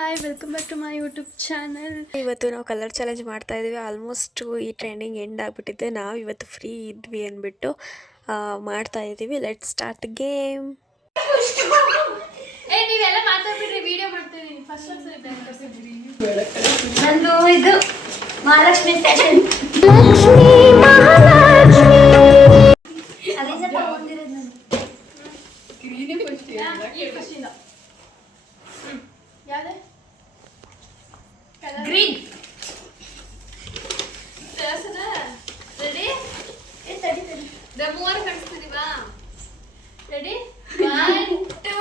Hi, welcome back to my YouTube channel. ಇವತ್ತು ನಾವು colour challenge ಮಾಡ್ತಾ ಇದ್ದೀವಿ. ಆಲ್ಮೋಸ್ಟ್ ಈ ಟ್ರೆಂಡಿಂಗ್ ಎಂಡ್ ಆಗಿಬಿಟ್ಟಿದೆ. ನಾವು ಇವತ್ತು ಫ್ರೀ ಇದ್ವಿ ಅಂದ್ಬಿಟ್ಟು ಮಾಡ್ತಾ ಇದ್ದೀವಿ. Let start the game. ನೀವೆಲ್ಲ ಮಾತಾಡ್ಬಿಡ್ರಿ, ವಿಡಿಯೋ ಮಾಡ್ತಿದ್ದೀನಿ. ಫಸ್ಟ್ ಒಂದ್ಸರಿ ನಂದು ಇದು ಮಹಾಲಕ್ಷ್ಮಿ ಫ್ಯಾಷನ್. ಲಕ್ಷ್ಮೀ ಮಹಾಲಕ್ಷ್ಮಿ ಅದೇ ಸ್ವಲ್ಪ ಓದಿರೋದು ನಾನು. ಯಾವ್ದೇ ಗ್ರೀನ್. ರೆಡಿ? ತಡಿ ಮೂವರು ಕಳಿಸ್ತಿದೀವಾ? ರೆಡಿ? 1 2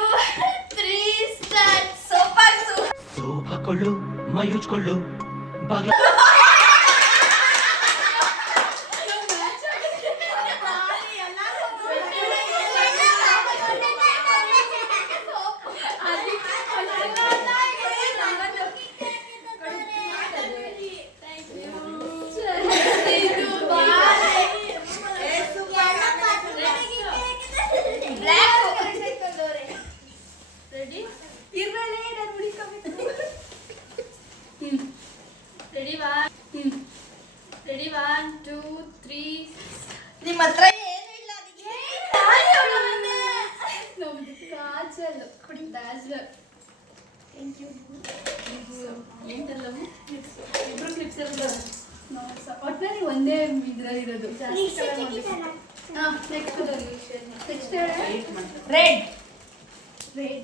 3 ಸ್ಟಾರ್ಟ್. ಸೋಪ್ ಹಾಕೊಳ್ಳು, ಮೈ ಉಜ್ಕೊಳ್ಳು, ಬಾಗ್ಲ ರೆಡಿ 1 2 3. ನಿಮ್ಮ ಹತ್ರ ಏನು ಇಲ್ಲ ಅದಕ್ಕೆ ಕಾಜಲ್ ಕುಡಿ ಬ್ಯಾಚಲರ್. Thank you. ಎಂತೆಲ್ಲವೂ ಇಬ್ರು ಕ್ಲಿಪ್ಸ್ ಇರೋದು ಒಟ್ಟಿನಲ್ಲಿ ಒಂದೇ ಇದ್ರಲ್ಲಿರೋದು. Next red. Red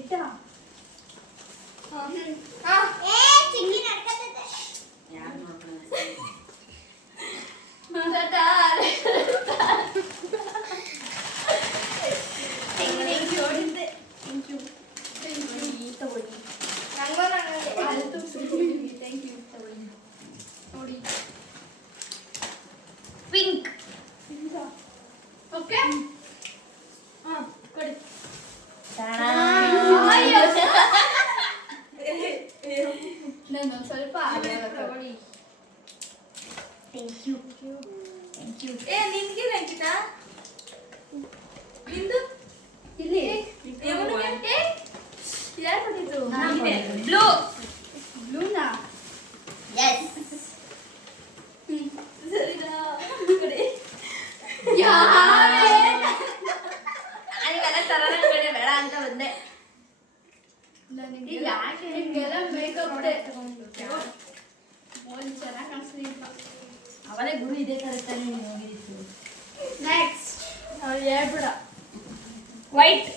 pink. Okay ಕೊಡಿ. ನಾನು ಸ್ವಲ್ಪ ತಗೊಳ್ಳಿ. Thank you. ಏ ನಿನ್ಗೆ ರಂಜಿತಾ ನಿಂದು ಇಲ್ಲಿ ಯಾರು ಕೊಟ್ಟಿದ್ದು? ಬ್ಲೂ. ಬ್ಲೂನಾ? ಎಸ್. ಸರಿನಾ? ನಾನಿವೆಲ್ಲ ತರನ ಕಡೆ ಬೇಡ ಅಂತ ಬಂದೆ. ನಿಮ್ಗೆಲ್ಲ ಮೇಕಪ್ ಒಂದು ಚೆನ್ನಾಗಿ ಕಾಣಿಸ್ಲಿಲ್ಲ. ಅವಲೇ ಗುರು ಇದೇ ತರತಾನೆ ನೀನು ಹೋಗಿದ್ದು. ನೆಕ್ಸ್ಟ್ ಅವ್ರು ಹೇಳ್ಬಿಡ. ವೈಟ್.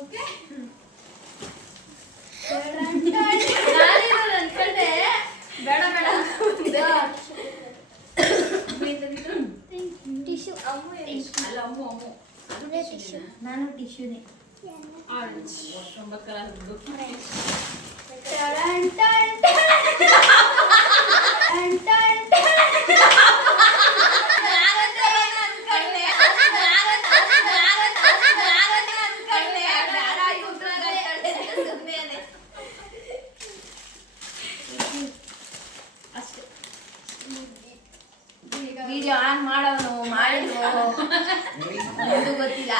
ಓಕೆ ನಾನೇನು ಅನ್ಕೊಂಡೆ ಬೇಡ ಟಿಶ್ಯೂ. ಅಲ್ಲ ಅಮ್ಮು ನಾನು ಟಿಶ್ಯೂನೇ. ಆರೆಂಜ್. ವಿಡಿಯೋ ಆನ್ ಮಾಡೋನು ಮಾಡಿದ್ರು ಗೊತ್ತಿಲ್ಲ.